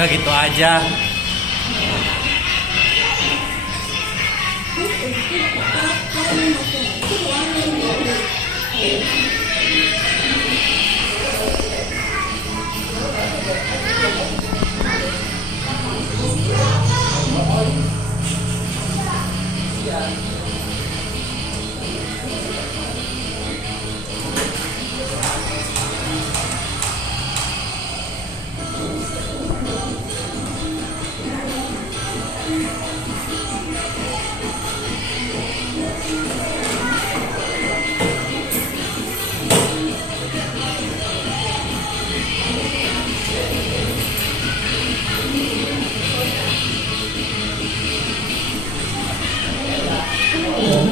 Udah gitu aja.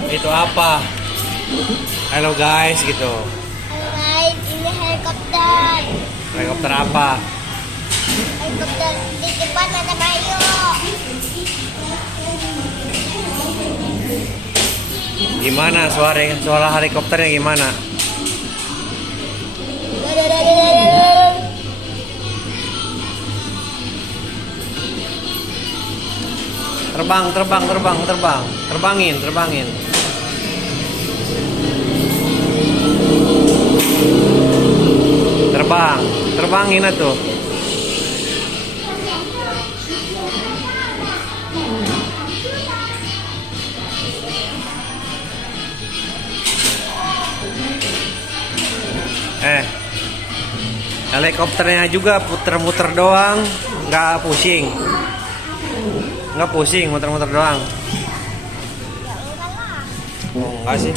Itu apa? Halo guys gitu. Halo guys, ini helikopter. Helikopter apa? Helikopter di depan ada Bayu. Gimana suara helikopternya gimana? Terbangin. Terbangin atuh. Helikopternya juga puter-muter doang, nggak pusing. Nggak pusing, muter-muter doang. Ya enggak lah. Oh, enggak sih.